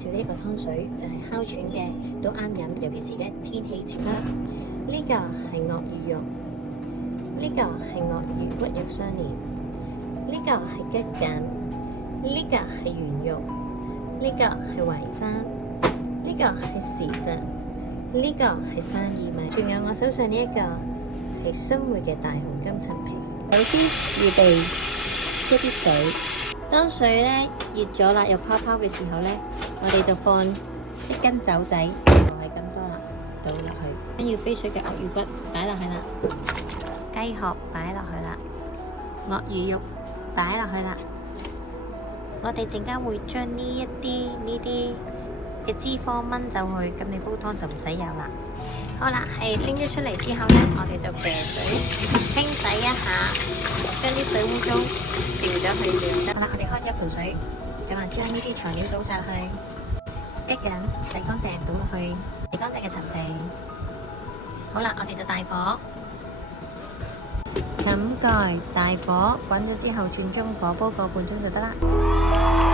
紹呢個湯水，就係哮喘嘅都啱飲，尤其是咧天氣潮濕。呢個係鱷魚肉，呢個係鱷魚骨肉相連，呢個係雞蛋，呢個係圓肉，呢個係淮山，呢個係時實，呢個係生薏米，仲有我手上呢一個係新會嘅大紅金陳皮。首先預備一啲水，當水咧熱咗啦，又泡泡嘅時候咧，我哋就放一斤酒仔，唔係咁多啦，倒落去。跟住飛水嘅鱷魚骨擺落去啦，雞殼擺落去啦，鱷魚肉擺落去啦。我哋陣間會將呢啲嘅脂肪炆走去，咁你煲湯就唔使有啦。好啦，係拎咗出嚟之後咧，我哋就啤水清洗一下，將啲水污糟掉咗去掉。好啦，我哋開咗盆水，咁啊將呢啲材料倒晒去，雞蛋洗乾淨倒落去，洗乾淨嘅陳皮。好啦，我哋就大火冚蓋，大火滾咗之後轉中火煲個半鐘就得啦。